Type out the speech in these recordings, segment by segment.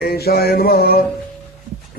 गणेशाय नमः.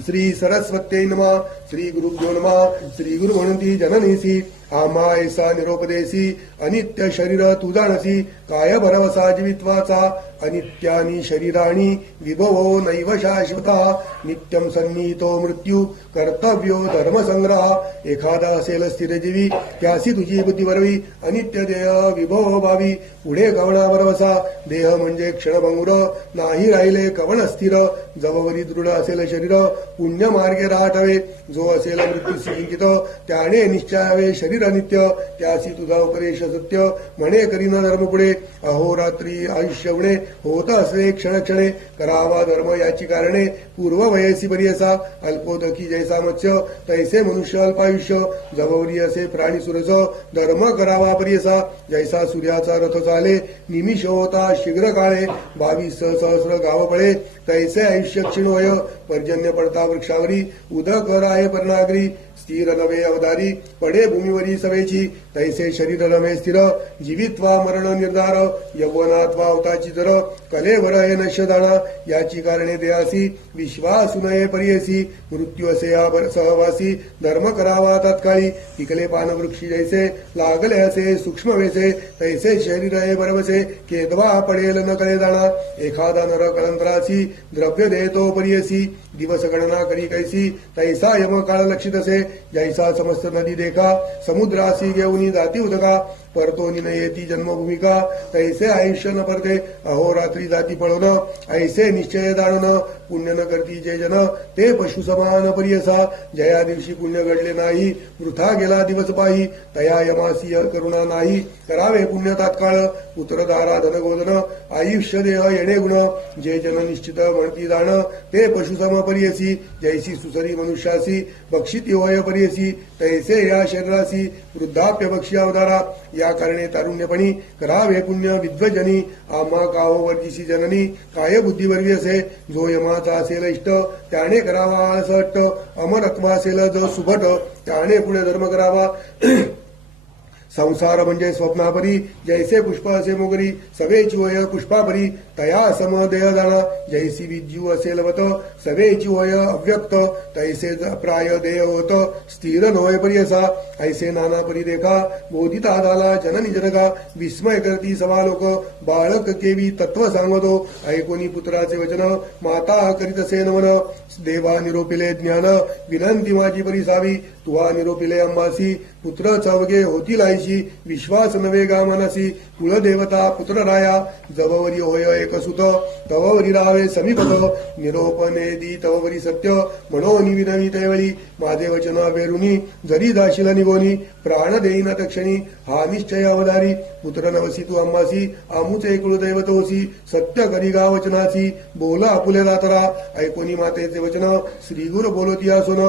श्री सरस्वत्यै नमः. श्री गुरुभ्यो नमः. श्री गुरु म्हणती जननीसी आम्हा ऐसा निरोपदेसी अनित्य शरीर तू जाणसी काय भरवसा जीवित्वाचा अनित्यानी शरीराणी विभवो नैव शाश्वता नित्यम सन्निहितो मृत्यू कर्तव्यो धर्मसंग्रह एखादा असेल स्थिरजीवी त्यासी तुझी बुद्धी वरवी अनित्य देह विभव भावी पुढे कवणा भरवसा देह म्हणजे क्षणभंगुर नाही राहिले कवण स्थिर जववरी दृढ असेल शरीर पुण्य मार्गे राहटावे जो असेल मृत्यू किंचित त्याने निश्चयावे शरीर अनित्य त्यासी तुझा उपदेश सत्य म्हणे करीन धर्म पुढे अहोरात्री आयुष्य उणे होत असे क्षण क्षणे करावा धर्म याची कारणे पूर्व वयसी बरी असा अल्पोदकी जैसा मत्स्य तैसे मनुष्य अल्पायुष्य जववरी असे प्राणी सुरस धर्म करावा बरी असा जैसा सूर्याचा रथ चाले निमिष होता शीघ्र काळे 22 सहस्र गाव पळे तैसे आयुष्य क्षीण होय पर्जन्य पडता वृक्षावरी उदक राहे पर्णाग्री स्थिर नवे अवधारी पडे भूमीवरी सवेची तैसे शरीर नवे स्थिर जीवित्वा मरण निर्धार यौवनात्वा अवताची जर कलेवर हे नश्य जाणा याची कारणे देयासी विश्वास नये परियसी मृत्यू असे सहवासी धर्म करावा तत्काळी पिकले पान वृक्षी जैसे लागले असे सूक्ष्म वेसे तैसे शरीर हे बरवसे केदवा पडेल न कळे जाणा एखादा नर कळंतरासी द्रव्य देतो परियसी दिवस गणना करी कैसी तैसा यम काळ लक्षित असे जैसा समस्त नदी देखा समुद्रासी घेऊन जाती उदका परतो निनयेती जन्मभूमिका तैसे आयुष्य न परते अहोरात्री जाती पळवण ऐसे निश्चय दाणन पुण्य न करती जे जन ते पशु समान परियसा जया दिवशी पुण्य घडले नाही वृथा गेला दिवस पाही तया यमासी करुणा नाही करावे पुण्य तात्काळ पुत्रधारा धनगोदन आयुष्य देह येणे गुण जे जन निश्चित म्हणती जाण ते पशुसम परियसी जैसी सुसरी मनुष्यासी बक्षिती होय परियसी तैसे या शरीरासी वृद्धाप्य बक्षी अवधारा या कारणे तारुण्यपणी करावे पुण्य विद्वजनी आम्हा काहो वर्जिसी जननी काय बुद्धिवर्गी असे जो यमाचा असेल इष्ट त्याने करावा आळसट अमरत्व असेल जो सुभट त्याने पुढे धर्म करावा संसार म्हणजे स्वप्नापरी जैसे पुष्प असे मोगरी सवेची होय पुष्पापरी तया सम देह जाणा जैसी विज्जू असेल वत सवेची होय अव्यक्त तैसे प्राय देह होत स्थिर नोय परियसा ऐसे नाना परी देखा बोधिता झाला जननी जनका विस्मय करती सवा लोक बाळक केवी तत्व सांगतो ऐकोनी पुत्राचे वचन माता करीत असे नमन देवा निरोपिले ज्ञान विनंती माझी परिसावी तुवा निरोपिले अंबासी पुत्र चवगे होतील आईशी विश्वास नवे गा मनसी कुलदेवता पुत्र राया जववरी होय एक सुत तववरी राहावे समीपत निरोपने दी तववरी सत्य म्हणून विनवी तैवळी माझे वचन वेरुनी जरी दाशील निगोनी प्राण देईन तक्षणी हा निश्चय अवधारी पुत्र नवसी तू अंबासी आमुचे कुलदैवत होसी सत्य करी गा वचनासी बोला आपुले दातरा ऐकोनी मातेचे वचन श्री गुरु बोलती आसोन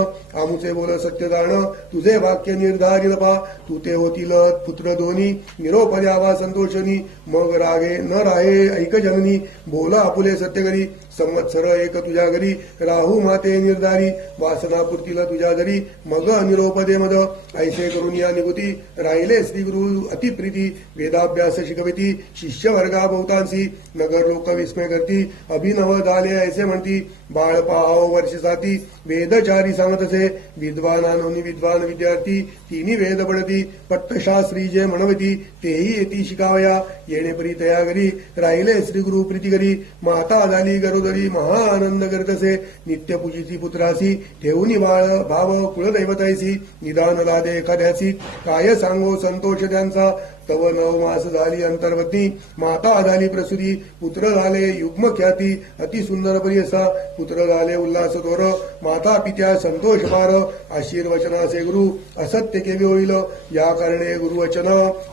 आमुचे बोल सत्य जाण तुझे वाक्य निर्धारित पा तू ते होतील पुत्र दोन्ही निरोप द्यावा संतोषनी मग रागे न राहे ऐक जननी बोला आपुले सत्य करी संवत्सर एक तुझ्या घरी राहू माते निर्धारी वासना पुरतील तुझ्या घरी मग निरोप दे मद ऐसे करून या निगुती राहिले श्री गुरु अतिप्रीती वेदाभ्यास शिकविती शिष्य वर्गा बहुतांशी नगर लोक विस्मय करती अभिनव झाले ऐसे म्हणती बाळ पाहाव वर्ष साती वेदचारी सांगत असे विद्वानानोनी विद्वान विद्यार्थी तिन्ही वेद पडती पट्टशास्त्री जे म्हणवती तेही येती शिकावया येणेपरी तया घरी राहिले श्री गुरु प्रीती करी माता झाली गरोदरी महा आनंद करीत असे नित्य पूजिती पुत्रासी ठेवून बाळ भाव कुलदैवतायसी निदान लादे एखाद्यासी काय सांगो संतोष त्यांचा तव 9 मास झाली अंतर्वती माता झाली प्रसूती पुत्र झाले युग्म ख्याती अति सुंदर परियसा पुत्र झाले उल्हास तोर माता पित्या संतोष पार आशीर्वचनाचे गुरु असत्य केवी होईल या कारणे गुरुवचन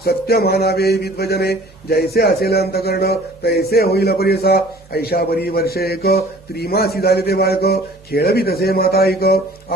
सत्य मानावे विद्वजने जैसे असेल अंतकर्ण तैसे होईल परियसा ऐशा बरी वर्ष एक त्रिमासी झाले ते बाळक खेळवी तसे माता ऐक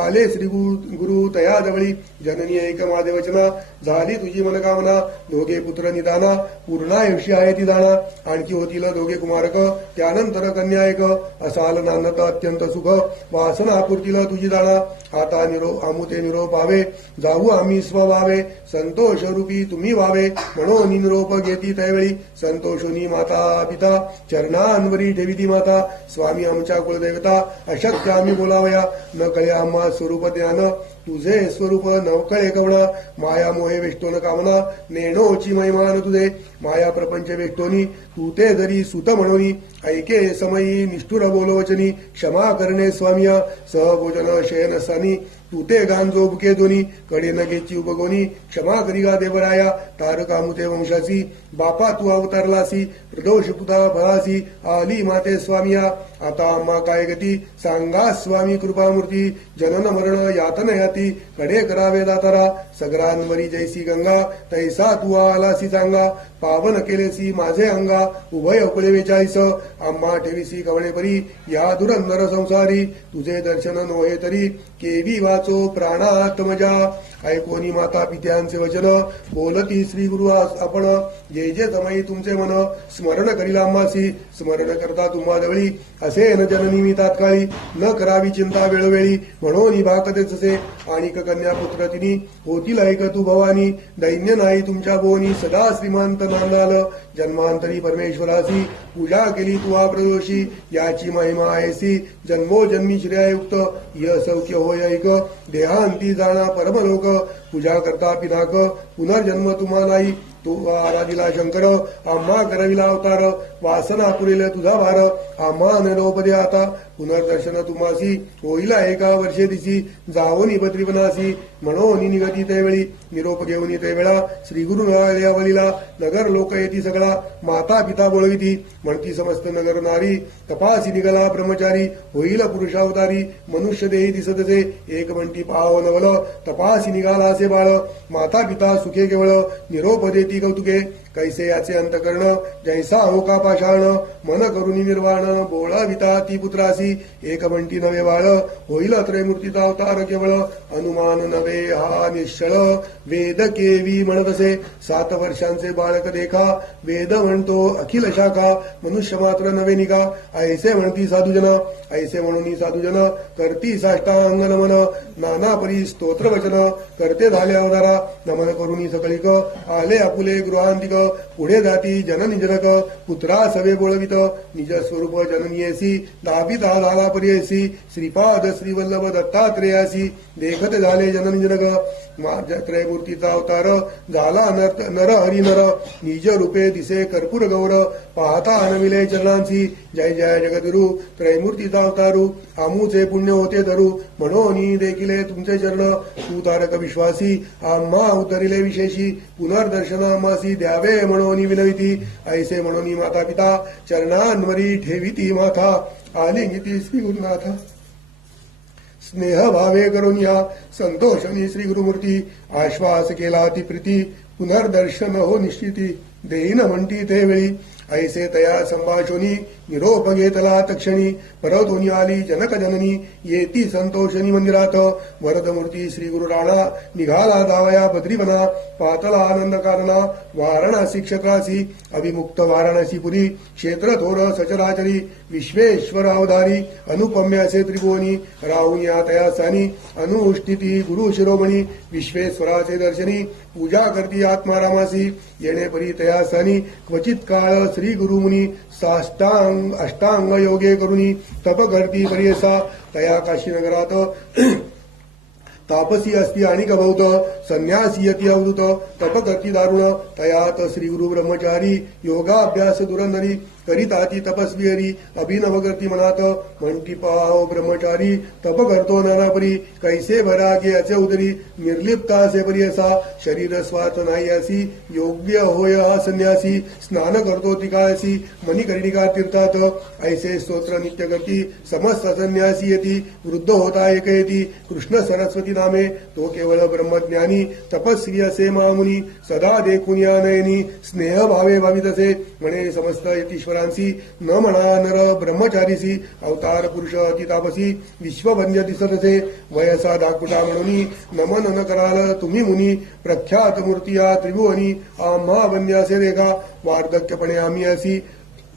आले श्री गुरु तया जवळी जननी ऐक माझे वचना झाली तुझी मनकामना दोघे दोघे पुत्र निदाना पूर्णायुष्य आहे ती जाणा आणखी होतील दोघे कुमारक त्यानंतर कन्या एक असाल नांदत अत्यंत सुख वासना पुरतील तुझी जाणा आता आमुते निरोप व्हावे जाऊ आम्ही स्वभावे संतोष रूपी तुम्ही व्हावे म्हणून निरोप घेती त्यावेळी संतोषोनी माता पिता चरणांवरी ठेविती माता स्वामी आमच्या कुलदेवता अशक्य आम्ही बोलावया न कळे आम्हा स्वरूप ज्ञान तुझे स्वरूप नवकळे कवण माया मोहे वेष्टोन कामना नेणोची महिमान तुझे माया प्रपंच वेष्टोनी तू ते जरी सुत म्हणोनी ऐके समयी निष्ठुर बोलवचनी क्षमा करणे स्वामिया सहभोजन शयन सानी तू ते गांजो बुके दोनी कडे न घेची उपगोनी क्षमा करिगा देवराया तारका मुते वंशासी बापा तू अवतारलासी प्रदोष पुता फळासी आली माते स्वामिया आता आम्हा काय गती सांगा स्वामी कृपामूर्ती जनन मरण यातन याती कडे करावे दातारा सगरांवरी जैसी गंगा तैसा तू आलासी सांगा पावन केलेसी माझे अंगा उभय उकळे 42 आम्हा ठेवीसी कवणे परी या दुरंदर संसारी तुझे दर्शन नोहे तरी केवी वाचो प्राणात्मजा ऐकोनी माता पित्यांचे वचन बोलती श्री गुरु आपण जे जे समयी तुमचे मन स्मरण करील आम्हासी स्मरण करता तुम्हा जवळी असे न जननी मी तात्काळी न करावी चिंता वेळोवेळी म्हणून भाकतेच असे आणिक कन्या पुत्र तिनी होतील ऐक तू भवानी दैन्य नाही तुमच्या बोनी सदा श्रीमंत नांदाल जन्मांतरी परमेश्वरासी पूजा केली तू प्रदोषी याची महिमा आहेसी जन्मोजन्मी श्रेयुक्त य सौख्य होय ऐक देहांती जाणा परमलोक पूजा करता पिनाक पुनर्जन्म तुम्हालाही तू आराधिला शंकर आम्हा करविला अवतार वासना पुरेल तुझा भार आम्हा निरोपदे आता पुनर्दर्शन तुम्हासी होईला एका वर्षे दिसी जावोनी बद्रीवनासी म्हणून निगती त्यावेळी निरोप घेऊन ते वेळा श्री गुरु वलीला नगर लोक येती सगळा माता पिता बोलविती म्हणती समस्त नगर नारी तपासी निघाला ब्रह्मचारी होईल पुरुषावतारी मनुष्य देही दिसतसे एक म्हणती पाव नवल तपासी निघाला असे बाळ माता पिता सुखे केवळ निरोप देती कौतुके कैसे याचे अंतकरण जैसा हो का पाषाण मन करुणी निर्वाण बोळाविता ती पुत्रासी एक म्हणती नवे बाळ होईल त्रयमूर्तीचा अवतार केवळ अनुमान नवे हा निश्चळ वेद केवी म्हणतसे 7 वर्षांचे बाळक देखा वेद म्हणतो अखिल शाखा मनुष्य मात्र नवे निघा ऐसे म्हणती साधुजन ऐसे म्हणून साधुजन करती साष्टांग नमन नाना परी स्तोत्र वचन करते झाले अवतारा नमन करुणी सकळिक आले आपुले गृहांतिक पुढे जाती जननी जनक पुत्रा सवे बोळवित निज स्वरूप जननीयसी दाबिता झाला पर्यसी श्रीपाद श्रीवल्लभ दत्तात्रेयासी देखत झाले जननी जनक त्रयमूर्तीचा अवतार झाला नर हरी नर निज रूपे दिसे कर्पूर गौर पाहता अनविले चरणांसी जय जय जगद्गुरु त्रयमूर्तीचा अवतारू आमूचे पुण्य होते धरू म्हणून देखील तुमचे चरण तू तारक विश्वासी आम्हा उतरिले विशेषी पुनर्दर्शन आम्हासी द्यावे म्हणून विनविती ऐसे म्हणून माता पिता चरणांवरी ठेविती माथा आलिंगिती श्री गुरुनाथा स्नेह भावे करून या संतोषनी श्री गुरुमूर्ती आश्वास केला ती प्रीती पुनर्दर्शन हो निश्चिती देईन म्हणती ते वेळी ऐसे तया संभाषोनी निरोप घेतला तक्षणी परतोनी आली जनक जननी येती संतोषनी मंदिरात वरदमूर्ती श्री गुरु राणा निघाला जावया बद्रीवना पातला आनंद कारणा वाराणसी क्षेत्रासी अभिमुक्त वाराणसी पुरी क्षेत्र थोर सचराचरी विश्वेश्वर अवधारी अनुपम्य असे त्रिभुवनी राहुनी तया सानी अनुष्ठिती गुरु शिरोमणी विश्वेश्वराचे दर्शनी पूजा करती आत्मारामासी येणे परी तया सानी क्वचित काळ श्री गुरुमुनी साष्टांग अष्टांग योगे करुनी तप करती परियसा तया काशीनगरात तापसी अस्ति आणि कभौत संन्यासी यती अवधूत तप करती दारुण तयात श्री गुरु ब्रह्मचारी योगाभ्यास दुरंदरी करीताती तपस्वी हरी अभिनव करती मनात म्हणती पाहो ब्रह्मचारी तप करतो नानापरी कैसे भरागे असे उदरी निर्लिप्ता असे परी असा शरीर स्वार्थ नाही असी योग्य होय हा संन्यासी स्नान करतो ती काळसी मणिकर्णिका तीर्थात ऐसे स्तोत्र नित्य करती समस्त संन्यासी येती वृद्ध होता एक येती कृष्ण सरस्वती नामे तो केवळ ब्रह्मज्ञानी तपस्वी असे महामुनी सदा देखून या नयनी स्नेह भावे भावित असे म्हणे समस्त यतीश्वरा शूद्रांसी न म्हणा नर ब्रह्मचारीसी अवतार पुरुष अतितापसी विश्ववंद्य दिसतसे वयसा दाकुटा म्हणून नमन न कराल तुम्ही मुनी प्रख्यात मूर्ती या त्रिभुवनी आम्हा वंद्यासे रेखा वार्धक्यपणे आम्ही असी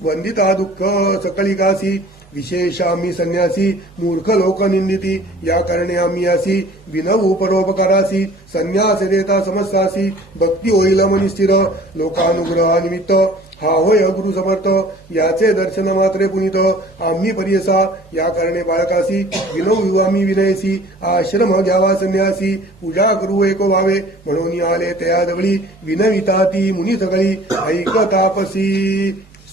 वंदिता दुःख सकलिकासी विशेष आम्ही संन्यासी मूर्ख लोक निंदिती या कारणे आम्ही असी विनवू परोपकारासी संन्यास देता समस्यासी भक्ती होईल मनी स्थिर लोकानुग्रहानिमित्त हा होय गुरु समर्थ याचे दर्शन मात्रे पुनित आम्ही परियसा या कारणे बाळकासी विनवू आम्ही विनयसी आश्रम घ्यावा संन्यासी पूजा करू एको व्हावे म्हणून आले तया जवळी विनविता ती मुनी सगळी ऐक तापसी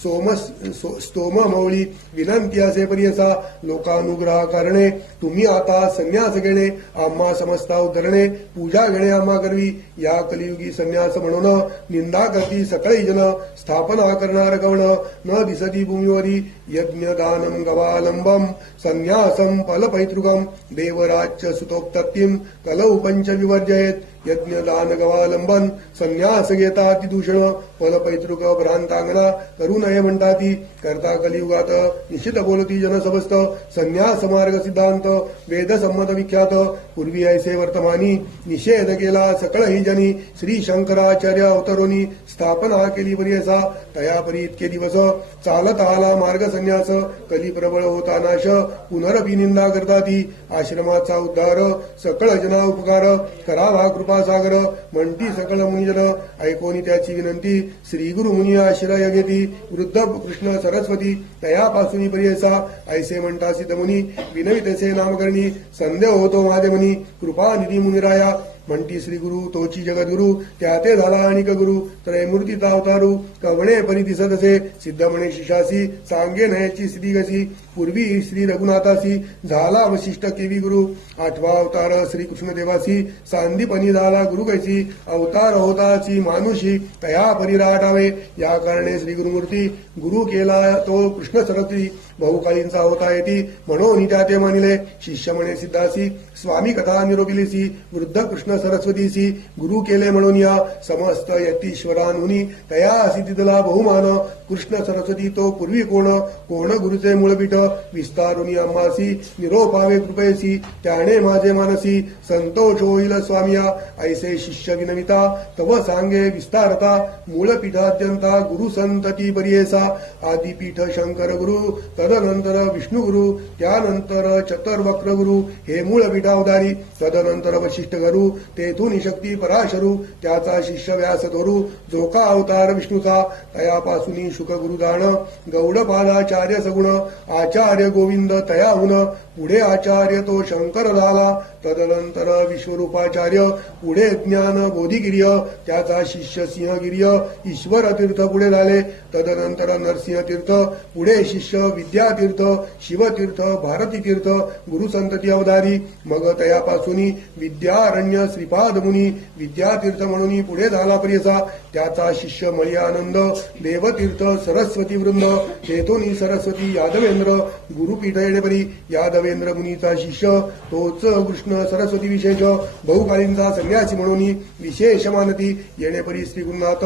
स्तोम मौळी विनंती असे परियसा लोकानुग्रह करणे तुम्ही आता संन्यास घेणे आम्हा समस्ता उद्धरणे पूजा घेणे आम्हा करवी या कलियुगी संन्यास म्हणून निंदा करती सकळी जन स्थापना करणार गवण न दिसती भूमीवरी यज्ञदानम गवालंबम संन्यासम फलपैतृकम देवराज्य सुतोक्तत्तिम कलौ पंच विवर्जयेत यज्ञदान गवालंबन संन्यास घेता ती दूषण फलपैतृक भ्रांतांगना करू नये म्हणता ती करता कलियुगात निश्चित बोलती जनसमस्त संन्यास मार्ग सिद्धांत वेद संमत विख्यात पूर्वी ऐसे वर्तमानी निषेध केला सकळ ही जनी श्री शंकराचार्य अवतरोनी स्थापना केली परियसा तयापरी इतके दिवस चालत आला मार्ग संन्यास कली प्रबळ होता नाश पुनरपी निंदा करता ती आश्रमाचा उद्धार सकळ जना उपकार करावा कृपा सागर म्हणती सकळ मुनिजन ऐकोनी त्याची विनंती श्री गुरु मुनी आश्रय घेती वृद्ध कृष्ण सरस्वती तयापासून परियसा ऐसे म्हणता सिद्ध मुनी विनवितसे नामकरणी संदेह होतो माझे मुनी कृपा निधी मुनिराया म्हणती श्री गुरु तोची जगद्गुरु त्या ते झाला अनिक गुरु त्रयमूर्तीचा अवतारू कवणे परी दिसत असे सिद्ध म्हणे शिशासी सांगे नयाची स्थिती कशी पूर्वी श्री रघुनाथासी झाला वशिष्ठ केवी गुरु आठवा अवतार श्री कृष्ण देवासी सांदीपणी झाला गुरु कैसी अवतार होताची मानुषी तया परिराटावे या कारणे श्री गुरुमूर्ती गुरु केला तो कृष्ण सरस्वती बहुकालींचा होता येती म्हणून त्या ते मानिले शिष्य म्हणे सिद्धासी स्वामी कथा निरोपिलीसी वृद्ध कृष्ण सरस्वतीसी गुरु केले म्हणून या समस्त यतीश्वरांहुनी तया सिद्धितला बहुमान कृष्ण सरस्वती तो पूर्वी कोण गुरुचे मूळपीठ विस्तारुनी आम्हासी निरोपावे कृपेसी त्याने माझे मानसी संतोष होईल स्वामिया ऐसे शिष्य विनमिता तव सांगे विस्तारता मूळपीठात्यंता गुरु संतती परियेसा आदिपीठ शंकर गुरु तदनंतर विष्णू गुरु त्यानंतर चतुर्वक्र गुरु हे मूळ पीठावधारी तदनंतर वशिष्ठ गुरु तेथून शक्ती पराशरू त्याचा शिष्य व्यास धोरू जो का अवतार विष्णूचा तयापासून शुक गुरुदान गौडपादाचार्य सगुण आचार्य गोविंद तयाहुन पुढे आचार्य तो शंकर झाला तदनंतर विश्वरूपाचार्य पुढे ज्ञान बोधिगिर्य त्याचा शिष्य सिंहगिर्य ईश्वर तीर्थ पुढे झाले तदनंतर नरसिंह तीर्थ पुढे शिष्य विद्यातीर्थ शिवतीर्थ भारती तीर्थ गुरुसंतती अवधारी मग तयापासून विद्यारण्य श्रीपाद मुनी विद्यातीर्थ म्हणून पुढे झाला परियसा त्याचा शिष्य मळियानंद देवतीर्थ सरस्वती वृंद तेथून सरस्वती यादवेंद्र गुरुपीठ येणेपरी यादवेंद्र मुनीचा शिष्य तोच कृष्ण सरस्वती विशेष बहुकालींचा संन्यासी म्हणून विशेष मानती येणेपरी श्री गुरुनाथ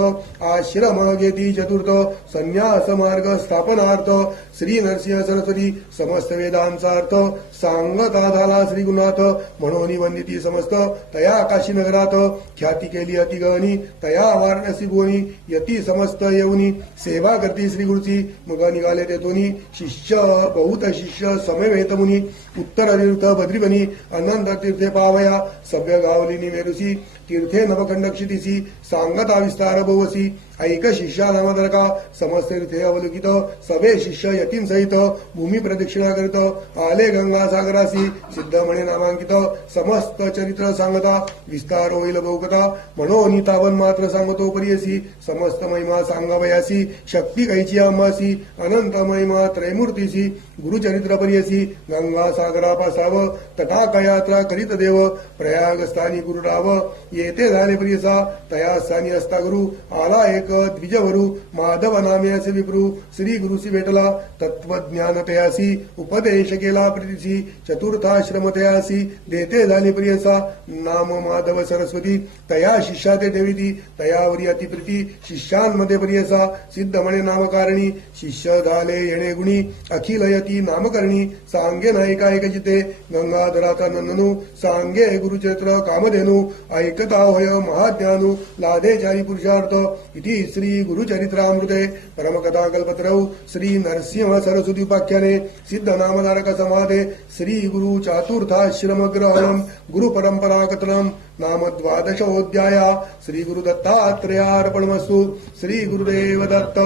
आश्रम घेती चतुर्थ संन्यास मार्ग स्थापनार्थ श्री नरसिंह सरस्वती समस्त वेदांचा अर्थ सांगता झाला श्री गुरुनाथ म्हणून वंदिती समस्त तया काशी नगरात ख्याती केली अतिगहनी तया वाराणसी भुवनी यती समस्त येऊनी सेवा करती श्री गुरुची मग निघाले तेथोनी शिष्य बहुत शिष्य समवेत मुनी उत्तर तीर्थ बद्रीबनी अनंत तीर्थे पावया सभ्य गावलिनी मेरुसी तीर्थे नवखंड क्षितिसी सांगता विस्तार बहुवसी ऐक शिष्या नामधरका समस्त तीर्थे अवलोकित सभे शिष्य यतीन सहित भूमी प्रदक्षिणा करीत आले गंगा सागरासी सिद्ध म्हणे नामांकित समस्त चरित्र सांगता विस्तार होईल बहुकथा म्हणून तावन मात्र सांगतो परियसी समस्त महिमा सांगावयासी शक्ती कैची आम्हासी अनंत महिमा त्रयमूर्तीसी गुरुचरित्र परियसी गंगा सागरापासाव तटाकयात्रा करीत देव प्रयाग स्थानी गुरुराव येते झाले परियसा तया स्थानी असता गुरु आला एक ऐक द्विजवरू माधव नामे असे विप्रू श्री गुरुसी भेटला तत्वज्ञान तयासी उपदेश केला प्रीतीसी चतुर्थाश्रम तयासी देते झाले प्रियसा नाम माधव सरस्वती तया शिष्या ते ठेविती तयावरी अतिप्रीती शिष्यांमध्ये प्रियसा सिद्ध म्हणे नामकारणी शिष्य झाले येणे गुणी अखिल यती नामकरणी सांगे नायका एक जिते गंगाधराचा नंदनू सांगे गुरुचरित्र कामधेनू ऐकता होय महाज्ञानू लादे चारी पुरुषार्थ इति श्री गुरुचरित्रामृते परमकथा कल्पतरौ श्री नरसिंह सरस्वती उपाख्याने सिद्ध नामधारक समाधे श्री गुरु चातुर्थाश्रम ग्रहणम गुरु परंपरा कथनम नाम द्वादशोऽध्याय श्री गुरुदत्तात्रेयार्पणमस्तु श्री गुरुदेव दत्त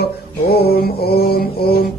ओम ओम ओम